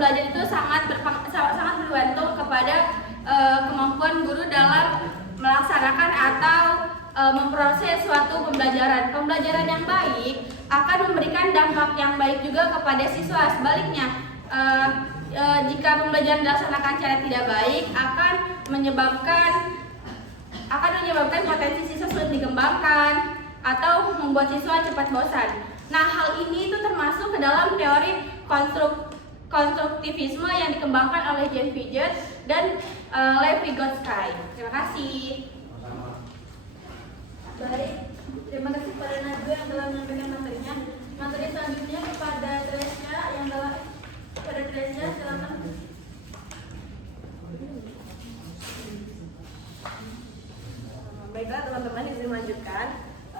pembelajaran itu sangat bergantung kepada kemampuan guru dalam melaksanakan atau memproses suatu pembelajaran. Pembelajaran yang baik akan memberikan dampak yang baik juga kepada siswa. Sebaliknya, jika pembelajaran dilaksanakan secara tidak baik akan menyebabkan potensi siswa sulit dikembangkan atau membuat siswa cepat bosan. Nah, hal ini itu termasuk ke dalam teori konstruktivisme yang dikembangkan oleh Jean Piaget dan Lev Vygotsky. Terima kasih. Baik, terima kasih kepada Najwa yang telah menyampaikan materinya. Materi selanjutnya kepada Tresya silakan. Baiklah teman-teman, izin melanjutkan.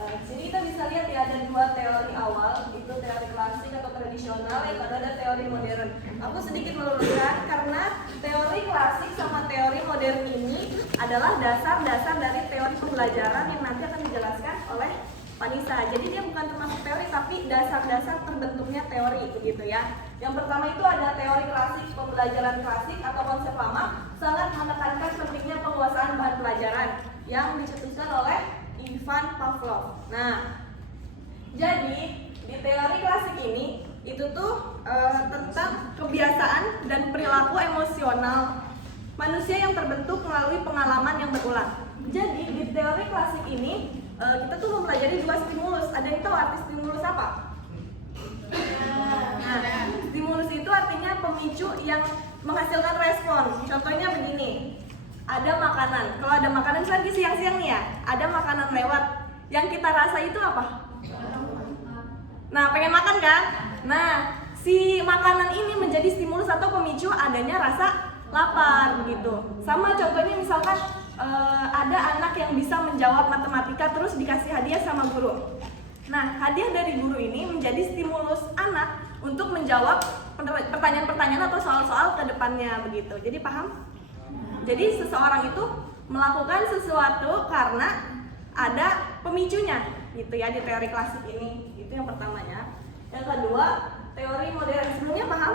Di sini kita bisa lihat ya ada dua teori awal, itu teori klasik atau tradisional, yang kedua ada teori modern. Aku sedikit meluruskan karena teori klasik sama teori modern ini adalah dasar-dasar dari teori pembelajaran yang nanti akan dijelaskan oleh Panisa. Jadi dia bukan termasuk teori tapi dasar-dasar terbentuknya teori begitu ya. Yang pertama itu ada teori klasik, pembelajaran klasik atau konsep lama sangat menekankan pentingnya penguasaan bahan pelajaran yang dicetuskan oleh Ivan Pavlov. Nah, jadi di teori klasik ini itu tuh tentang kebiasaan dan perilaku emosional manusia yang terbentuk melalui pengalaman yang berulang. Jadi di teori klasik ini kita tuh mempelajari dua stimulus. Ada yang tahu arti stimulus apa? Nah, stimulus itu artinya pemicu yang menghasilkan respon. Contohnya begini. Ada makanan. Kalau ada makanan lagi siang-siang nih ya, ada makanan lewat. Yang kita rasa itu apa? Nah, pengen makan kan? Nah, si makanan ini menjadi stimulus atau pemicu adanya rasa lapar begitu. Sama contohnya misalkan ada anak yang bisa menjawab matematika terus dikasih hadiah sama guru. Nah, hadiah dari guru ini menjadi stimulus anak untuk menjawab pertanyaan-pertanyaan atau soal-soal ke depannya begitu. Jadi paham? Jadi seseorang itu melakukan sesuatu karena ada pemicunya gitu ya di teori klasik ini. Itu yang pertamanya. Yang kedua, teori modern. Sebelumnya paham?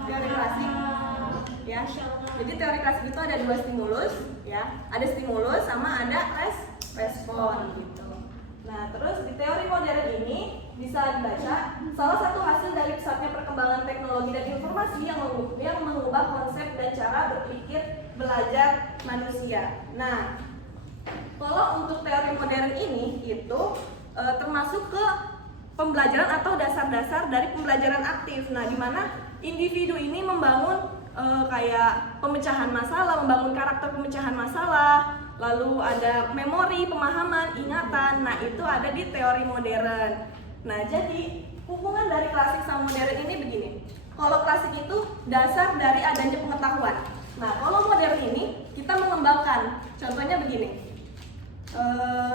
Teori klasik. Ya. Jadi teori klasik itu ada dua stimulus ya. Ada stimulus sama ada respon gitu. Nah, terus di teori modern ini bisa dibaca salah satu hasil dari pesatnya perkembangan teknologi dan informasi yang mengubah konsep dan cara berpikir belajar manusia. Nah, kalau untuk teori modern ini itu termasuk ke pembelajaran atau dasar-dasar dari pembelajaran aktif. Nah, di mana individu ini membangun kayak pemecahan masalah, membangun karakter pemecahan masalah, lalu ada memori, pemahaman, ingatan. Nah, itu ada di teori modern. Nah, jadi hubungan dari klasik sama modern ini begini. Kalau klasik itu dasar dari adanya pengetahuan. Nah, kalau modern ini kita mengembangkan. Contohnya begini.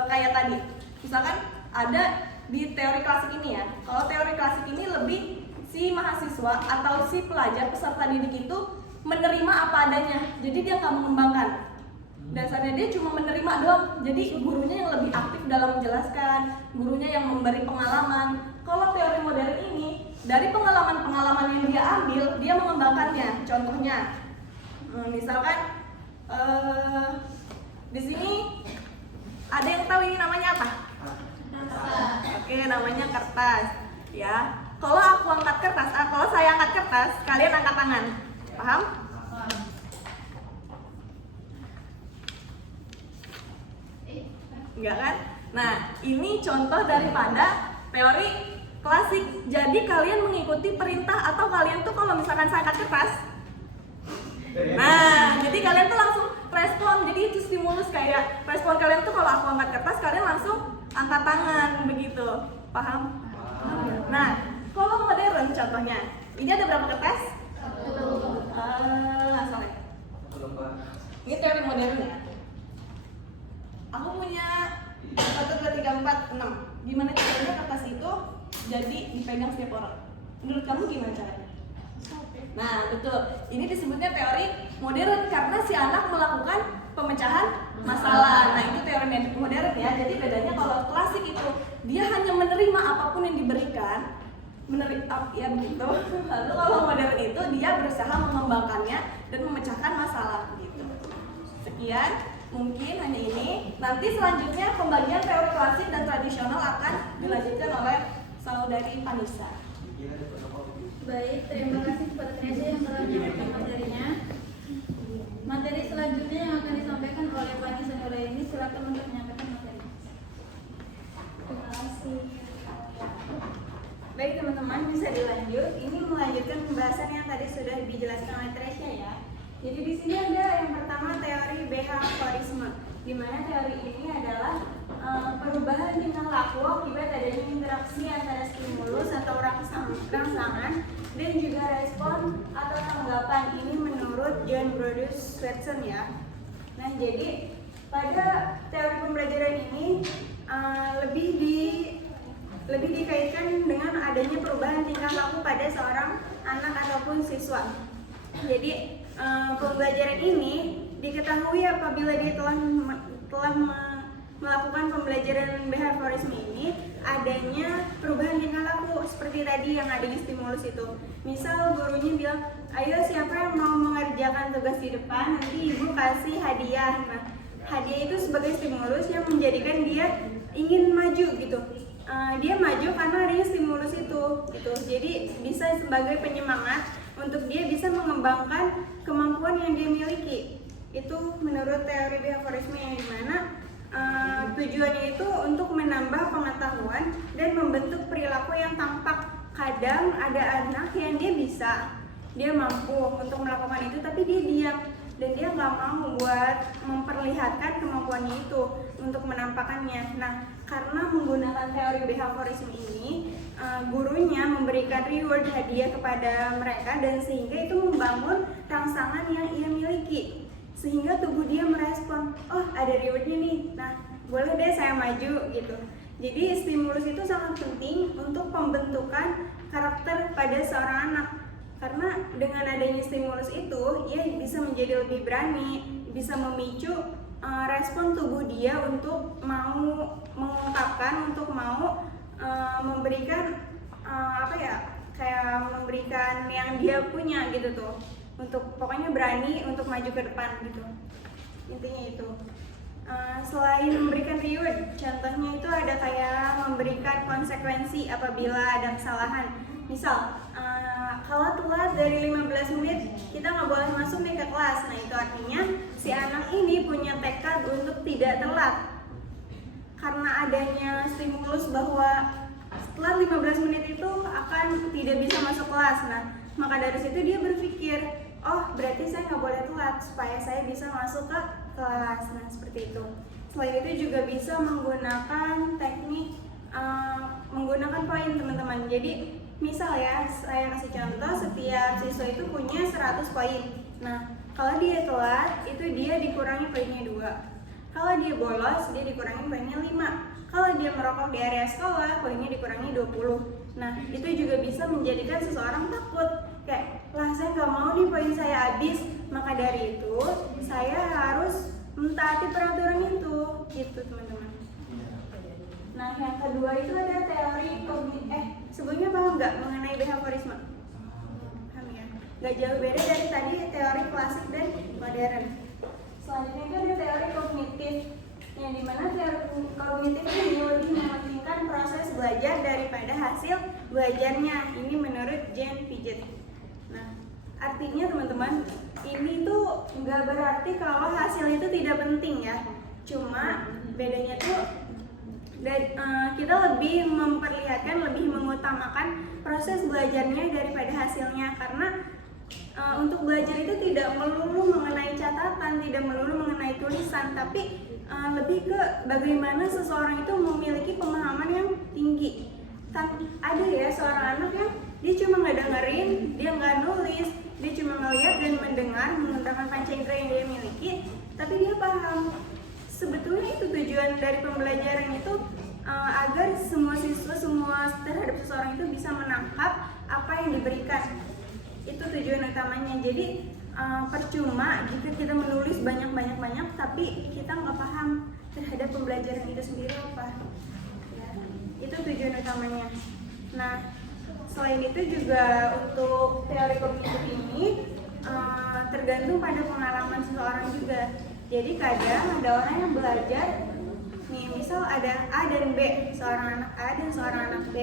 Kayak tadi. Misalkan ada di teori klasik ini ya. Kalau teori klasik ini lebih si mahasiswa atau si pelajar peserta didik itu menerima apa adanya. Jadi dia nggak mengembangkan. Dasarnya dia cuma menerima doang. Jadi gurunya yang lebih aktif dalam menjelaskan, gurunya yang memberi pengalaman. Kalau teori modern ini dari pengalaman-pengalaman yang dia ambil, dia mengembangkannya. Contohnya, misalkan di sini ada yang tahu ini namanya apa? Oke, namanya kertas. Ya, kalau aku angkat kertas, kalau saya angkat kertas, kalian angkat tangan. Paham? Enggak kan? Nah, ini contoh daripada teori klasik. Jadi kalian mengikuti perintah atau kalian tuh kalau misalkan saya angkat kertas, nah, jadi kalian tuh langsung respon. Jadi itu stimulus kayak respon kalian tuh kalau aku angkat kertas, kalian langsung angkat tangan begitu. Paham? Nah, kalau modern contohnya, ini ada berapa kertas? Asal ya. Ini teori modern ya. Aku punya 1, 2, 3, 4, 6. Gimana caranya kertas itu jadi dipegang setiap orang? Menurut kamu gimana caranya? Nah, betul. Ini disebutnya teori modern karena si anak melakukan pemecahan masalah. Nah, itu teori modern ya. Jadi bedanya kalau klasik itu dia hanya menerima apapun yang diberikan, ya begitu. Lalu kalau modern itu mengembangkannya dan memecahkan masalah gitu. Sekian, mungkin hanya ini. Nanti selanjutnya pembagian teori klasik dan tradisional akan dilanjutkan oleh saudari Vanessa. Baik, terima kasih kepada Vanessa yang telah menyampaikan materinya. Materi selanjutnya yang akan disampaikan oleh Vanessa Nuraini, silakan untuk menyampaikan materi. Terima kasih. Baik teman-teman, bisa dilanjut. Ini melanjutkan pembahasan yang tadi sudah dijelaskan oleh Tresya ya. Jadi di sini ada yang pertama teori behaviorisme, di mana teori ini adalah perubahan tingkah laku akibat adanya interaksi antara stimulus atau rangsangan dan juga respon atau tanggapan. Ini menurut John Brodus Watson ya. Nah, jadi pada teori pembelajaran ini lebih dikaitkan dengan adanya perubahan tingkah laku pada seorang anak ataupun siswa. Jadi pembelajaran ini diketahui apabila dia telah melakukan pembelajaran behaviorisme ini adanya perubahan tingkah laku seperti tadi yang adanya stimulus itu. Misal gurunya bilang, ayo siapa yang mau mengerjakan tugas di depan, nanti ibu kasih hadiah. Nah, hadiah itu sebagai stimulus yang menjadikan dia ingin maju gitu. Dia maju karena adanya stimulus itu gitu. Jadi bisa sebagai penyemangat untuk dia bisa mengembangkan kemampuan yang dia miliki. Itu menurut teori behaviorisme yang dimana tujuannya itu untuk menambah pengetahuan dan membentuk perilaku yang tampak. Kadang ada anak yang dia mampu untuk melakukan itu, tapi dia diam dan dia nggak mau buat memperlihatkan kemampuannya itu untuk menampakkannya. Nah, karena menggunakan teori behaviorisme ini, gurunya memberikan reward hadiah kepada mereka dan sehingga itu membangun rangsangan yang ia miliki. Sehingga tubuh dia merespon, oh ada rewardnya nih, nah boleh deh saya maju gitu. Jadi stimulus itu sangat penting untuk pembentukan karakter pada seorang anak. Karena dengan adanya stimulus itu, ia bisa menjadi lebih berani, bisa memicu respon tubuh dia untuk mau mengungkapkan, untuk mau memberikan memberikan yang dia punya gitu tuh. Untuk pokoknya berani untuk maju ke depan gitu, intinya itu. Selain memberikan reward, contohnya itu ada kayak memberikan konsekuensi apabila ada kesalahan. Misal kalau telat dari 15 menit kita nggak boleh masuk nih ke kelas. Nah, itu artinya si anak ini punya tekad untuk tidak telat karena adanya stimulus bahwa setelah 15 menit itu akan tidak bisa masuk kelas. Nah, maka dari situ dia berpikir, oh berarti saya nggak boleh telat supaya saya bisa masuk ke kelas. Nah, seperti itu. Selain itu juga bisa menggunakan teknik menggunakan poin teman-teman. Jadi misal ya, saya kasih contoh, setiap siswa itu punya 100 poin. Nah, kalau dia telat itu dia dikurangi poinnya 2. Kalau dia bolos dia dikurangi poinnya 5. Kalau dia merokok di area sekolah poinnya dikurangi 20. Nah, itu juga bisa menjadikan seseorang takut. Kayak, lah saya nggak mau nih poin saya habis, maka dari itu saya harus mentaati peraturan itu, gitu teman-teman. Nah, yang kedua itu ada teori sebelumnya paham nggak mengenai behaviorisme? Paham ya? Nggak jauh beda dari tadi teori klasik dan modern. Selanjutnya itu ada teori kognitif, yang dimana teori kognitif ini lebih mementingkan proses belajar daripada hasil belajarnya. Ini menurut Jane Piaget. Nah, artinya teman-teman, ini tuh nggak berarti kalau hasil itu tidak penting ya. Cuma bedanya tuh kita lebih memperlihatkan, lebih mengutamakan proses belajarnya daripada hasilnya. Karena untuk belajar itu tidak melulu mengenai catatan, tidak melulu mengenai tulisan, tapi lebih ke bagaimana seseorang itu memiliki pemahaman yang tinggi. Ada ya seorang anak yang dia cuma ngedengerin, dia nggak nulis, dia cuma ngeliat dan mendengar menggunakan panca indera yang dia miliki, tapi dia paham. Sebetulnya itu tujuan dari pembelajaran itu agar semua siswa, semua terhadap seseorang itu bisa menangkap apa yang diberikan. Itu tujuan utamanya. Jadi percuma jika kita menulis banyak tapi kita nggak paham terhadap pembelajaran itu sendiri apa. Ya, itu tujuan utamanya. Nah, selain itu juga untuk teori kognitif ini bergantung pada pengalaman seseorang juga. Jadi kadang ada orang yang belajar nih, misal ada A dan B, seorang anak A dan seorang anak B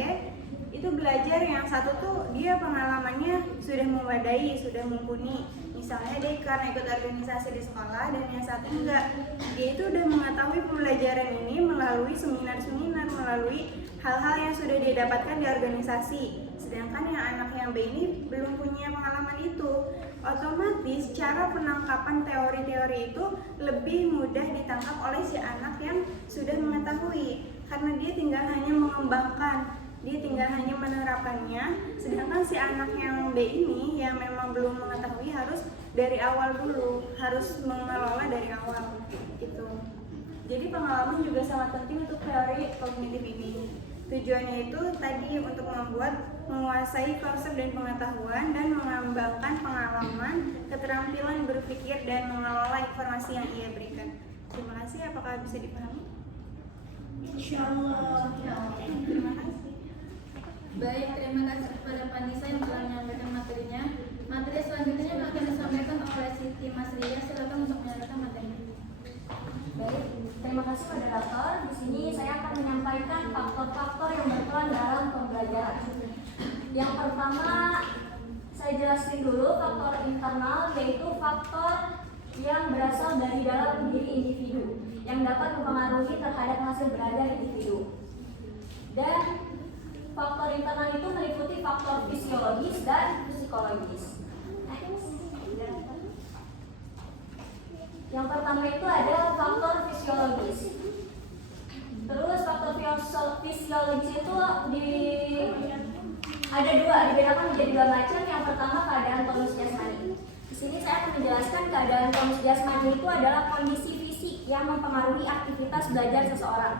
itu belajar, yang satu tuh dia pengalamannya sudah memadai, sudah mumpuni, misalnya dia karena ikut organisasi di sekolah, dan yang satu enggak, dia itu udah mengetahui pembelajaran ini melalui seminar-seminar, melalui hal-hal yang sudah dia dapatkan di organisasi, sedangkan yang anak yang B ini belum punya pengalaman itu. Otomatis cara penangkapan teori-teori itu lebih mudah ditangkap oleh si anak yang sudah mengetahui, karena dia tinggal hanya mengembangkan, dia tinggal hanya menerapkannya, sedangkan si anak yang B ini yang memang belum mengetahui harus dari awal dulu, harus mengelola dari awal gitu. Jadi pengalaman juga sangat penting untuk teori kognitif ini. Tujuannya itu tadi untuk menguasai konsep dan pengetahuan dan mengembangkan pengalaman, keterampilan berpikir dan mengelola informasi yang ia berikan. Terima kasih, apakah bisa dipahami? Insyaallah. Terima kasih. Baik, terima kasih kepada Panisa yang telah menyampaikan materinya. Materi selanjutnya akan disampaikan oleh Siti Masriya. Silakan untuk menyatakan materinya. Baik, terima kasih pada dokter. Di sini saya akan menyampaikan faktor-faktor yang berperan dalam pembelajaran. Yang pertama, saya jelaskan dulu faktor internal, yaitu faktor yang berasal dari dalam diri individu yang dapat mempengaruhi terhadap hasil belajar individu. Dan faktor internal itu meliputi faktor fisiologis dan psikologis. Yang pertama itu ada faktor fisiologis. Terus faktor fisiologis itu ada dua, dibedakan menjadi dua macam. Yang pertama keadaan tonus jasmani. Di sini saya akan menjelaskan keadaan tonus jasmani itu adalah kondisi fisik yang mempengaruhi aktivitas belajar seseorang.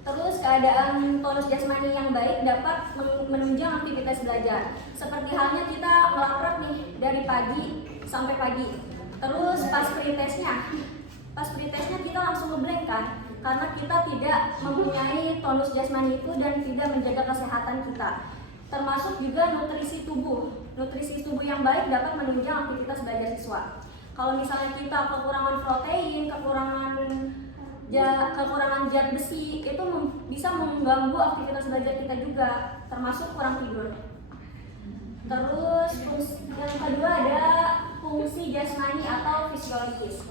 Terus keadaan tonus jasmani yang baik dapat menunjang aktivitas belajar. Seperti halnya kita ngelaprak nih dari pagi sampai pagi. Terus pas pretestnya kita langsung ngeblank kan, karena kita tidak mempunyai tonus jasmani itu dan tidak menjaga kesehatan kita. Termasuk juga nutrisi tubuh. Nutrisi tubuh yang baik dapat menunjang aktivitas belajar siswa. Kalau misalnya kita kekurangan protein, kekurangan zat besi, itu bisa mengganggu aktivitas belajar kita juga, termasuk kurang tidur. Terus yang kedua ada fungsi jasmani atau fisiologis.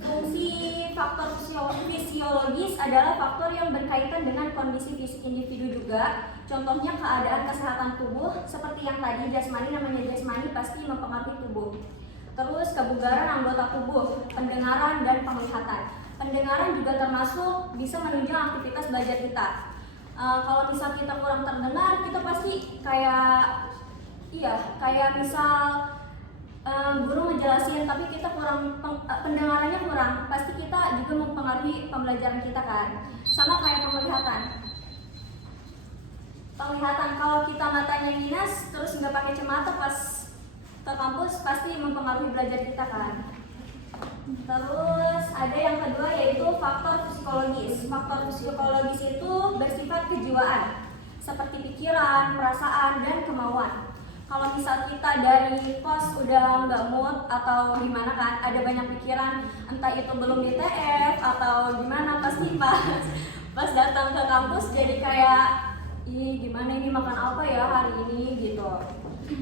Fungsi faktor fisiologis adalah faktor yang berkaitan dengan kondisi fisik individu juga. Contohnya keadaan kesehatan tubuh, seperti yang tadi jasmani, namanya jasmani pasti mempengaruhi tubuh. Terus kebugaran anggota tubuh, pendengaran dan penglihatan. Pendengaran juga termasuk bisa menunjang aktivitas belajar kita. Kalau misal kita kurang terdengar, kita pasti kayak misal guru ngejelasin tapi kita kurang pendengarannya kurang, pasti kita juga mempengaruhi pembelajaran kita kan. Sama kayak penglihatan, kalau kita matanya minus terus nggak pakai kacamata pas ke kampus, pasti mempengaruhi belajar kita kan. Terus ada yang kedua yaitu faktor psikologis. Faktor psikologis itu bersifat kejiwaan, seperti pikiran, perasaan, dan kemauan. Kalau misal kita dari pos udah nggak mood atau gimana kan, ada banyak pikiran, entah itu belum di TF atau gimana, pasti pas datang ke kampus jadi kayak, ih gimana ini makan apa ya hari ini gitu.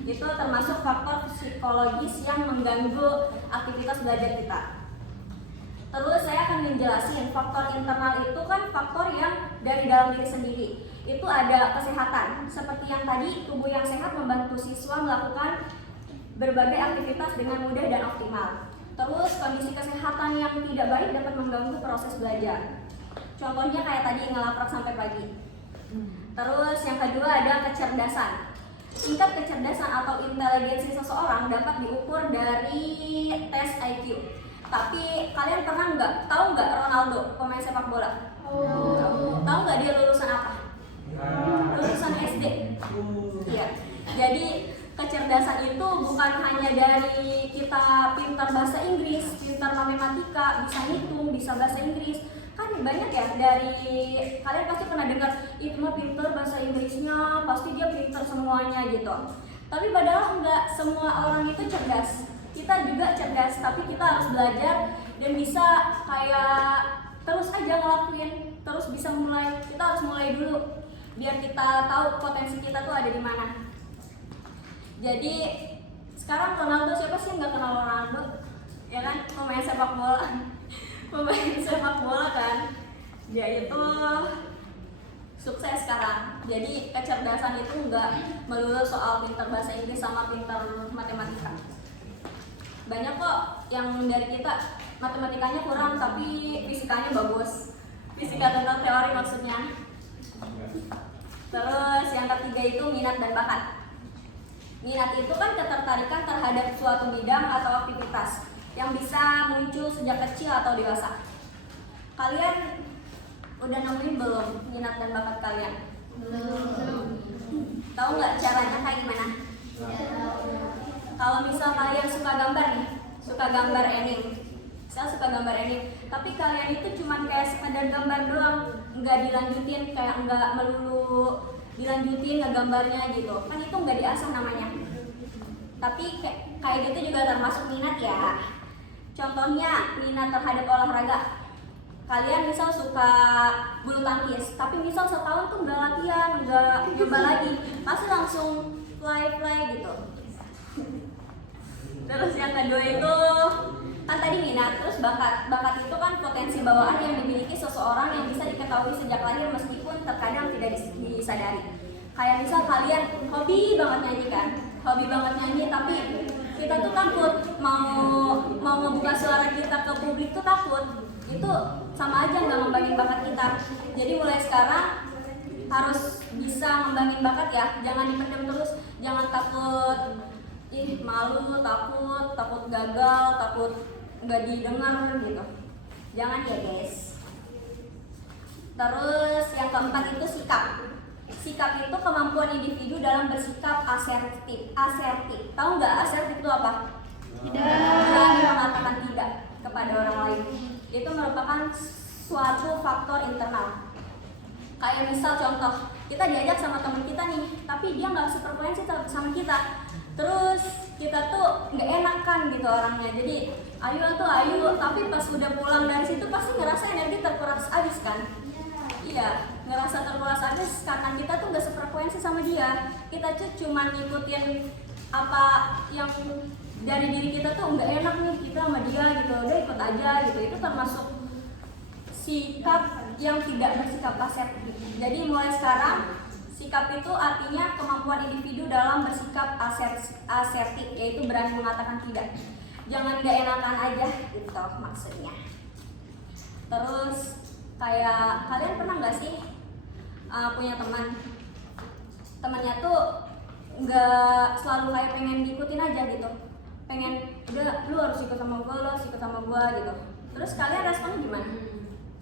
Itu termasuk faktor psikologis yang mengganggu aktivitas belajar kita. Terus saya akan menjelaskan faktor internal itu kan faktor yang dari dalam diri sendiri. Itu ada kesehatan, seperti yang tadi, tubuh yang sehat membantu siswa melakukan berbagai aktivitas dengan mudah dan optimal. Terus kondisi kesehatan yang tidak baik dapat mengganggu proses belajar. Contohnya kayak tadi ngelaprak sampai pagi. Terus yang kedua ada kecerdasan. Tingkat kecerdasan atau inteligensi seseorang dapat diukur dari tes IQ. Tapi kalian pernah tahu nggak Ronaldo, pemain sepak bola? Tahu nggak dia lulusan apa? Lulusan SD. Iya. Jadi kecerdasan itu bukan hanya dari kita pintar bahasa Inggris, pintar matematika, bisa hitung, bisa bahasa Inggris. Kan banyak ya, dari kalian pasti pernah dengar itu mah pintar bahasa Inggrisnya, pasti dia pintar semuanya gitu. Tapi padahal enggak semua orang itu cerdas. kita juga cerdas, tapi kita harus belajar dan bisa kayak terus aja ngelakuin, terus bisa mulai. Kita harus mulai dulu biar kita tahu potensi kita tuh ada di mana. Jadi sekarang Ronaldo, siapa sih yang nggak kenal Ronaldo? Ya kan, pemain sepak bola. Pemain sepak bola kan, dia itu sukses sekarang. Jadi kecerdasan itu nggak melulu soal pintar bahasa Inggris sama pintar matematika. Banyak kok yang dari kita matematikanya kurang tapi fisikanya bagus. Fisika tentang teori maksudnya. Terus yang ketiga itu minat dan bakat. Minat itu kan ketertarikan terhadap suatu bidang atau aktivitas yang bisa muncul sejak kecil atau dewasa. Kalian udah nemuin belum minat dan bakat kalian? Belum. Tahu nggak caranya kayak gimana? Kalau misal kalian suka gambar nih, suka gambar anime, saya suka gambar anime, tapi kalian itu cuman kayak sekadar gambar doang, nggak dilanjutin, kayak nggak melulu dilanjutin ngegambarnya gitu, kan itu nggak diasah namanya. Tapi kayak gitu juga termasuk minat ya. Contohnya minat terhadap olahraga. Kalian misal suka bulu tangkis, tapi misal setahun tuh nggak latihan, nggak nyoba lagi, pasti langsung fly gitu. Terus yang kedua itu kan tadi minat, terus bakat. Bakat itu kan potensi bawaan yang dimiliki seseorang yang bisa diketahui sejak lahir meskipun terkadang tidak disadari. Kayak misal kalian hobi banget nyanyi kan, hobi banget nyanyi, tapi kita tuh takut mau ngebuka suara kita ke publik tuh takut. Itu sama aja nggak ngembangin bakat kita. Jadi mulai sekarang harus bisa ngembangin bakat ya, jangan dipendam terus, jangan takut malu, takut gagal, takut nggak didengar gitu. Jangan ya guys. Terus yang keempat itu sikap. Sikap itu kemampuan individu dalam bersikap asertif. Tahu nggak asertif itu apa? Berani mengatakan tidak kepada orang lain. Itu merupakan suatu faktor internal. Kayak misal contoh, kita diajak sama teman kita nih, tapi dia nggak sefrekuensi sama kita. Terus kita tuh nggak enakan gitu orangnya. Jadi ayo, tapi pas udah pulang dari situ pasti ngerasa energi terkuras habis kan? Iya, ngerasa terkuras habis karena kita tuh nggak sefrekuensi sama dia. Kita tuh cuma ngikutin apa yang dari diri kita tuh nggak enak nih kita sama dia gitu, udah ikut aja gitu. Itu termasuk sikap yang tidak bersikap asertif. Jadi mulai sekarang sikap itu artinya kemampuan individu dalam bersikap asertif, yaitu berani mengatakan tidak. Jangan nggak enakan aja gitu maksudnya. Terus kayak kalian pernah nggak sih punya temannya tuh nggak selalu kayak pengen diikutin aja gitu, pengen udah lu harus ikut sama gue, lu harus ikut sama gue gitu. Terus kalian responnya gimana?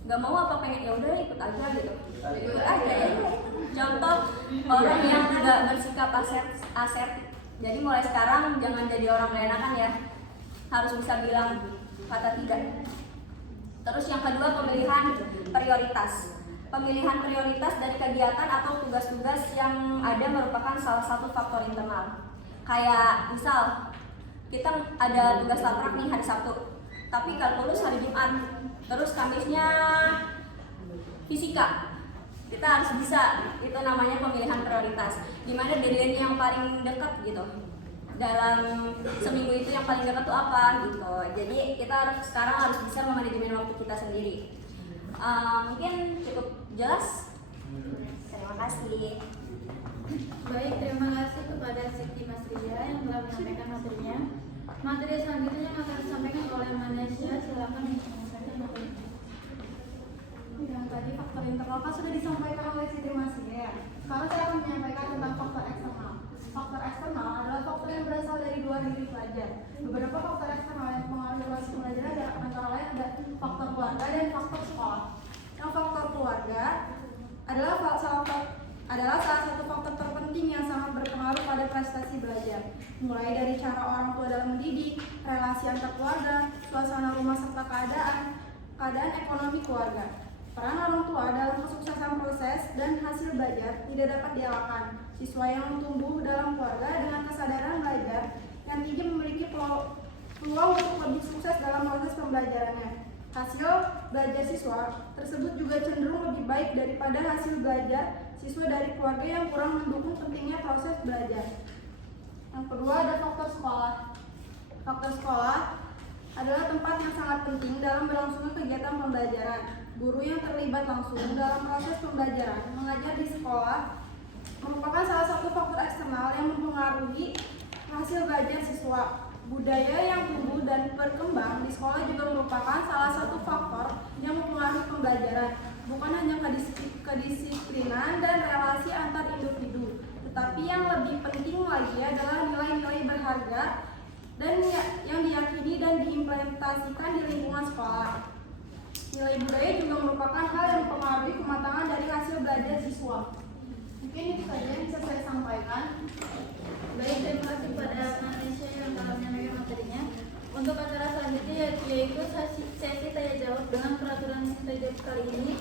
Nggak mau apa pengen ya udah ikut aja gitu, ikut aja ya itu. Contoh orang yang nggak bersikap asertif. Jadi mulai sekarang jangan jadi orang nggak enakan ya, harus bisa bilang kata tidak. Terus yang kedua pemilihan prioritas. Pemilihan prioritas dari kegiatan atau tugas-tugas yang ada merupakan salah satu faktor internal. Kayak misal kita ada tugas laprak nih hari Sabtu, tapi kalkulus hari Jumat, terus Kamisnya fisika. Kita harus bisa, itu namanya pemilihan prioritas. Dimana deadline yang paling dekat gitu. Dalam seminggu itu yang paling dekat tuh apa gitu. Jadi kita sekarang harus bisa memanajemen waktu kita sendiri. Mungkin cukup jelas. Terima kasih. Baik, terima kasih kepada Siti Mas Ria yang telah menyampaikan materinya. Materi selanjutnya yang akan disampaikan oleh Manesya, silakan menyampaikan materi. Yang tadi faktor internal kan sudah disampaikan oleh Siti Mas Ria. Sekarang saya akan menyampaikan tentang faktor eksternal. Faktor eksternal adalah faktor yang berasal dari luar diri pelajar. Beberapa faktor eksternal yang mempengaruhi proses pembelajaran adalah antara lain ada faktor keluarga dan faktor sekolah. Yang faktor keluarga adalah salah satu faktor terpenting yang sangat berpengaruh pada prestasi belajar. Mulai dari cara orang tua dalam mendidik, relasi antar keluarga, suasana rumah serta keadaan ekonomi keluarga. Peran orang tua dalam kesuksesan proses dan hasil belajar tidak dapat dielakkan. Siswa yang tumbuh dalam keluarga dengan kesadaran belajar yang tinggi memiliki pembelajarannya. Hasil belajar siswa tersebut juga cenderung lebih baik daripada hasil belajar siswa dari keluarga yang kurang mendukung pentingnya proses belajar. Yang kedua ada faktor sekolah. Faktor sekolah adalah tempat yang sangat penting dalam berlangsungnya kegiatan pembelajaran. Guru yang terlibat langsung dalam proses pembelajaran mengajar di sekolah merupakan salah satu faktor eksternal yang mempengaruhi hasil belajar siswa. Budaya yang tumbuh dan berkembang di sekolah juga merupakan salah satu faktor yang mempengaruhi pembelajaran. Bukan hanya kedisiplinan dan relasi antar individu, tetapi yang lebih penting lagi adalah nilai-nilai berharga dan yang diyakini dan diimplementasikan di lingkungan sekolah. Nilai budaya juga merupakan hal yang mempengaruhi kematangan dari hasil belajar siswa. Mungkin itu saja yang bisa saya sampaikan. Baik, terima kasih kepada Malaysia yang telah menyampaikan materinya. Untuk acara selanjutnya yaitu sesi tanya jawab dengan peraturan tanya jawab kali ini.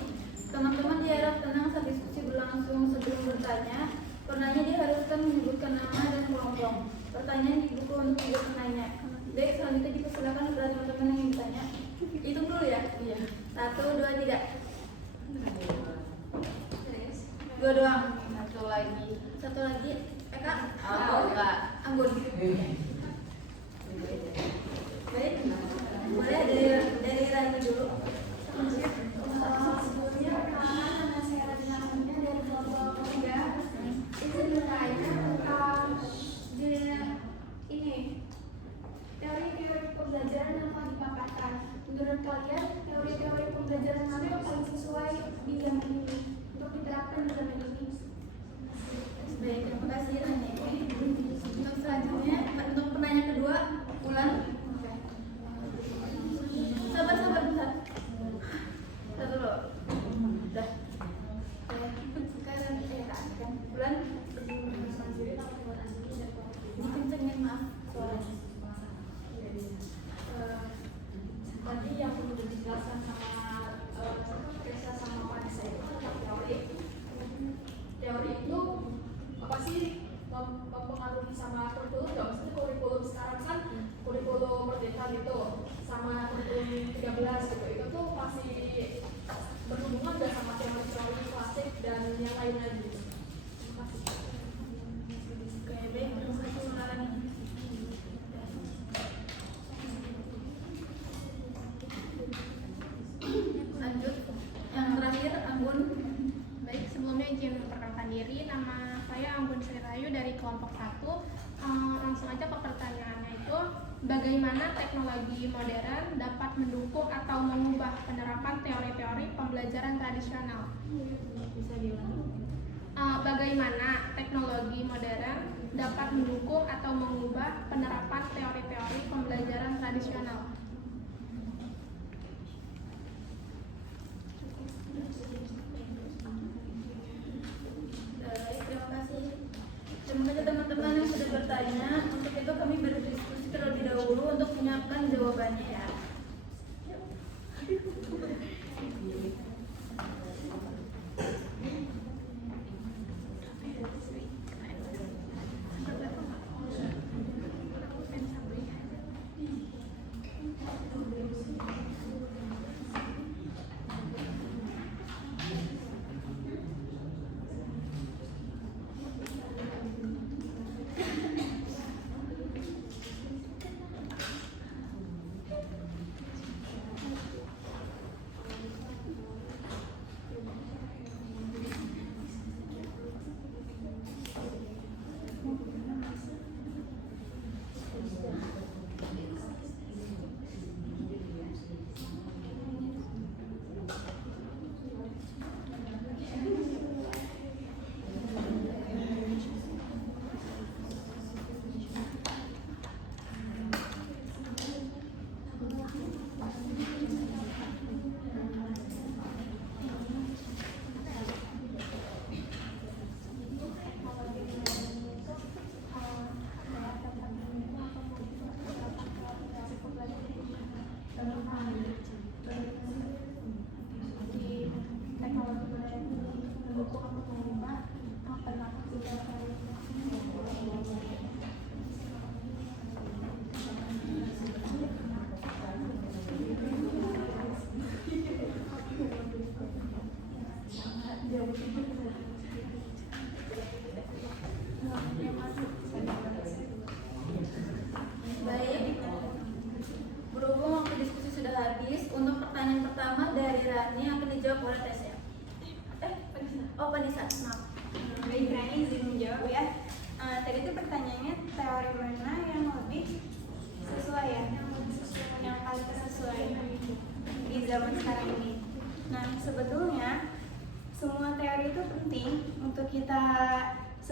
Teman-teman diharap tenang saat diskusi berlangsung. Sebelum bertanya, penanya diharuskan menyebutkan nama dan kelompok. Pertanyaan dibuka untuk tiga penanya. Baik, selanjutnya dipersilakan kepada teman-teman yang ingin bertanya. Hitung dulu ya. Iya. 1, 2, 3. 2 doang. Satu lagi. Eka. Anggun. Baik. Boleh dari Rani dulu. Sebelumnya perkenalkan, nama saya Radina Amelia dari kelompok 3. Izin bertanya tentang teori-teori pembelajaran yang telah dipaparkan. Menurut kalian, teori-teori pembelajaran mana yang paling sesuai di zaman ini untuk diterapkan di zaman ini? Baik, terima kasih Rani. Untuk selanjutnya, untuk penanya kedua, Ulan. Sabar bentar. Kita dulu. Udah. Sekarang Ulan. Dikencengin, maaf. Tadi yang perlu dijelaskan sama Reza sama Vanessa itu tentang teori itu apa sih mempengaruhi sama kurikulum nggak? Maksudnya kurikulum sekarang kan kurikulum merdeka gitu sama kurikulum 13 gitu, itu tuh masih berhubungan nggak sama teori-teori klasik dan yang lain lagi? Terima kasih. Oke, baik, terima kasih Ulan. Lanjut, yang terakhir Anggun. Baik, sebelumnya izin memperkenalkan diri. Nama saya Anggun Sri Rahayu dari kelompok 1. Langsung aja ke pertanyaannya itu, bagaimana teknologi modern dapat mendukung atau mengubah penerapan teori-teori pembelajaran tradisional? Bisa diulang. Bagaimana teknologi modern dapat mendukung atau mengubah penerapan teori-teori pembelajaran tradisional? Baik, terima kasih. Terima kasih teman-teman yang sudah bertanya. Untuk itu kami berdiskusi terlebih dahulu untuk menyiapkan jawabannya ya.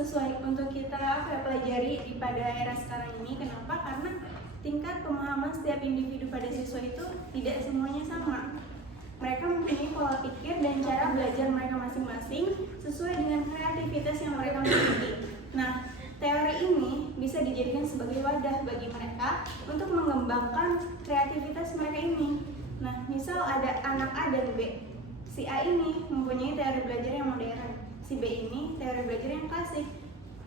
sesuai untuk kita pelajari di pada era sekarang ini. Kenapa? Karena tingkat pemahaman setiap individu pada siswa itu tidak semuanya sama. Mereka mempunyai pola pikir dan cara belajar mereka masing-masing sesuai dengan kreativitas yang mereka miliki. Nah, teori ini bisa dijadikan sebagai wadah bagi mereka untuk mengembangkan kreativitas mereka ini. Nah, misal ada anak A dan B. Si A ini mempunyai teori belajar yang modern, si B ini teori belajar yang klasik.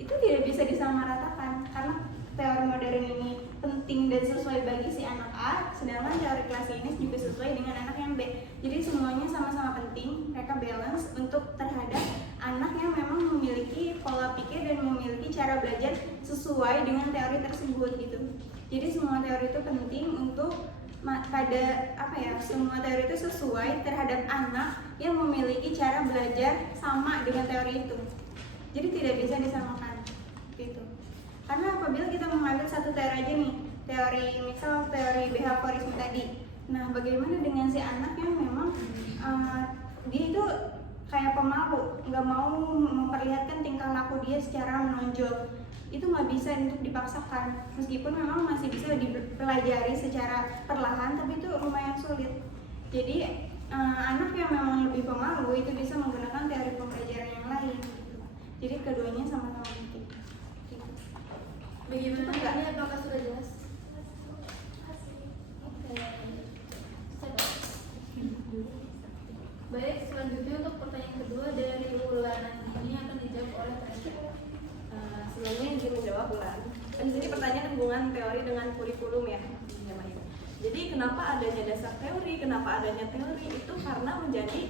Itu tidak bisa disamaratakan karena teori modern ini penting dan sesuai bagi si anak A, sedangkan teori klasik ini juga sesuai dengan anak yang B. Jadi semuanya sama-sama penting, mereka balance untuk terhadap anak yang memang memiliki pola pikir dan memiliki cara belajar sesuai dengan teori tersebut gitu. Jadi semua teori itu penting untuk semua teori itu sesuai terhadap anak yang memiliki cara belajar sama dengan teori itu. Jadi tidak bisa disamakan gitu. Karena apabila kita mengambil satu teori aja nih, misal teori behaviorisme tadi. Nah, bagaimana dengan si anak yang memang dia itu kayak pemalu, nggak mau memperlihatkan tingkah laku dia secara menonjol. Itu nggak bisa untuk dipaksakan, meskipun memang masih bisa dipelajari secara perlahan, tapi itu lumayan sulit. Jadi anak yang memang lebih pemalu itu bisa menggunakan teori pembelajaran yang lain gitu. Jadi keduanya sama-sama penting gitu. Bagaimana ini, apakah sudah jelas? Baik, selanjutnya untuk pertanyaan kedua dari Ulan, ini akan dijawab oleh Tresya. Sebelumnya izin menjawab Bulan. Kan di sini pertanyaan hubungan teori dengan kurikulum ya. Jadi kenapa adanya dasar teori, kenapa adanya teori itu karena menjadi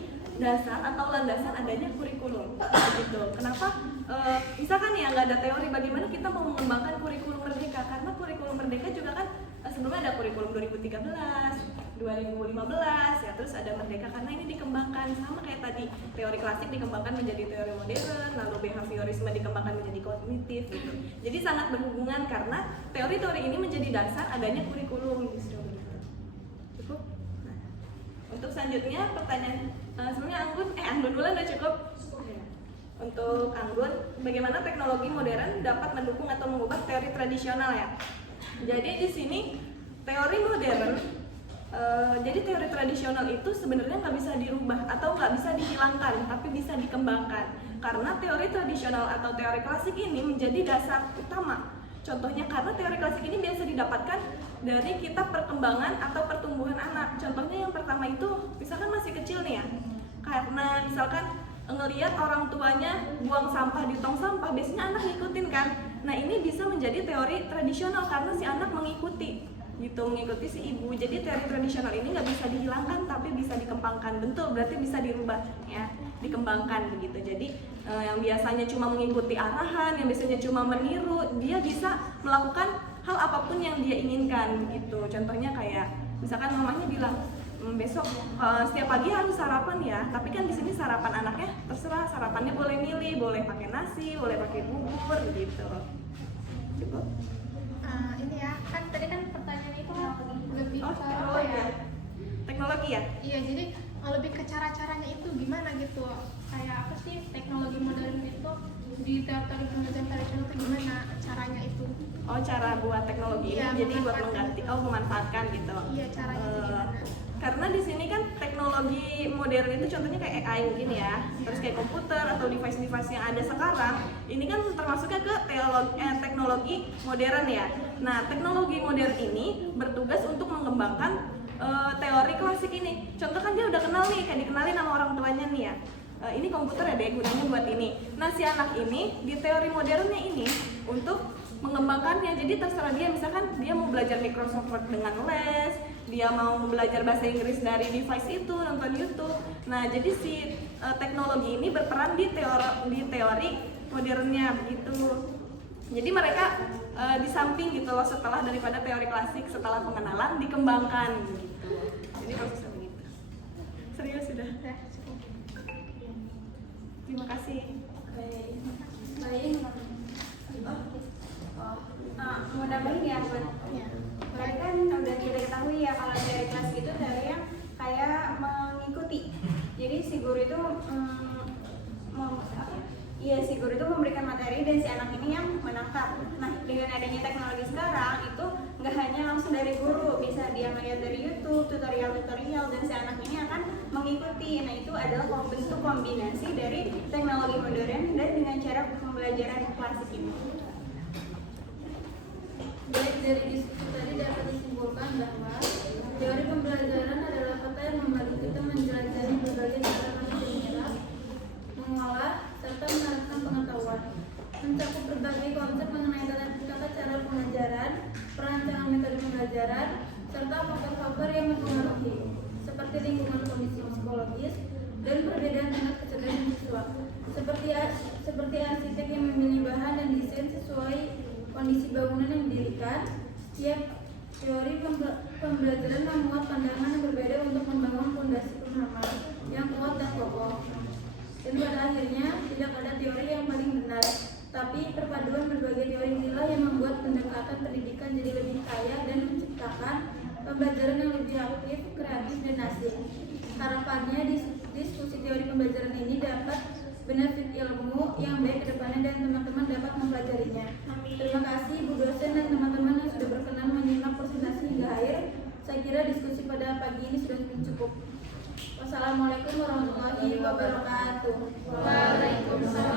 dasar atau landasan adanya kurikulum. Gitu. Kenapa? Misalkan ya nggak ada teori, bagaimana kita mau mengembangkan kurikulum merdeka? Karena kurikulum merdeka juga kan sebelumnya ada kurikulum 2013, 2015 ya, terus ada merdeka karena ini dikembangkan sama kayak tadi, teori klasik dikembangkan menjadi teori modern, lalu behaviorisme dikembangkan menjadi kognitif gitu. Jadi sangat berhubungan karena teori-teori ini menjadi dasar adanya kurikulum gitu. Cukup? Nah, untuk selanjutnya pertanyaan sebenarnya Anggun dulu udah cukup. Untuk Anggun, bagaimana teknologi modern dapat mendukung atau mengubah teori tradisional ya? Jadi di sini teori modern, jadi teori tradisional itu sebenarnya nggak bisa dirubah atau nggak bisa dihilangkan, tapi bisa dikembangkan. Karena teori tradisional atau teori klasik ini menjadi dasar utama. Contohnya karena teori klasik ini biasa didapatkan dari kita perkembangan atau pertumbuhan anak. Contohnya yang pertama itu, misalkan masih kecil nih ya, karena misalkan ngelihat orang tuanya buang sampah di tong sampah, biasanya anak ngikutin kan. Nah ini bisa menjadi teori tradisional karena si anak mengikuti si ibu. Jadi teori tradisional ini nggak bisa dihilangkan tapi bisa dikembangkan. Betul, berarti bisa dirubah ya, dikembangkan begitu. Jadi yang biasanya cuma mengikuti arahan, yang biasanya cuma meniru, dia bisa melakukan hal apapun yang dia inginkan gitu. Contohnya kayak misalkan mamanya bilang, besok setiap pagi harus sarapan ya, tapi kan di sini sarapan anaknya terserah, sarapannya boleh milih, boleh pakai nasi, boleh pakai bubur gitu. Cukup? Ini ya, kan tadi kan pertanyaan itu lebih ke apa teknologi ya? Teknologi ya? Iya, jadi lebih ke cara-caranya itu gimana gitu. Kayak apa sih teknologi modern itu di teori pembelajaran tradisional itu gimana caranya itu? Oh, cara buat teknologi ini Iya, jadi buat mengganti, memanfaatkan gitu. Iya, caranya itu gimana? Karena di sini kan teknologi modern itu contohnya kayak AI mungkin ya, terus kayak komputer atau device-device yang ada sekarang, ini kan termasuknya ke teknologi modern ya. Nah, teknologi modern ini bertugas untuk mengembangkan teori klasik ini. Contoh kan dia udah kenal nih, kayak dikenalin sama orang tuanya nih ya. Ini komputer ya deh, gunanya buat ini. Nah, si anak ini di teori modernnya ini untuk mengembangkannya, jadi terserah dia, misalkan dia mau belajar Microsoft Word dengan les, dia mau belajar bahasa Inggris dari device itu, nonton YouTube. Nah, jadi si teknologi ini berperan di teori modernnya begitu. Jadi mereka di samping gitu loh, setelah daripada teori klasik, setelah pengenalan dikembangkan gitu. Jadi prosesnya begitu. Serius sudah? Terima kasih. Baik. Mau nambahin ya, buat tadi kan udah kita ketahui ya kalau teori klasik itu teori yang kayak mengikuti. Jadi si guru itu Iya, si guru itu memberikan materi dan si anak ini yang menangkap. Nah, dengan adanya teknologi sekarang itu nggak hanya langsung dari guru, bisa dia melihat dari YouTube, tutorial-tutorial, dan si anak ini akan mengikuti. Nah, itu adalah bentuk kombinasi dari teknologi modern dan dengan cara pembelajaran klasik ini. Baik, dari diskusi tadi dapat disimpulkan bahwa teori pembelajaran adalah peta yang membantu kita menjelajahi berbagai cara mengira, mengolah, serta menerapkan pengetahuan, mencakup berbagai konsep mengenai tata cara pengajaran, perancangan metode pembelajaran, serta faktor-faktor yang mempengaruhi, seperti lingkungan kondisi psikologis dan perbedaan tingkat kecerdasan siswa, seperti arsitek yang memilih bahan dan desain sesuai kondisi bangunan yang didirikan. Setiap teori pembelajaran memuat pandangan yang berbeda untuk membangun fondasi pemahaman yang kuat dan kokoh. Dan pada akhirnya tidak ada teori yang paling benar, tapi perpaduan berbagai teori inilah yang membuat pendekatan pendidikan jadi lebih kaya dan menciptakan pembelajaran yang lebih aktif, kreatif, dan asik. Harapannya diskusi teori pembelajaran ini dapat benefit ilmu yang baik ke depannya dan teman-teman dapat mempelajarinya. Terima kasih Bu dosen dan teman-teman yang sudah berkenan menyimak presentasi hingga akhir. Saya kira diskusi pada pagi ini sudah cukup. Wassalamualaikum warahmatullahi wabarakatuh. Waalaikumsalam.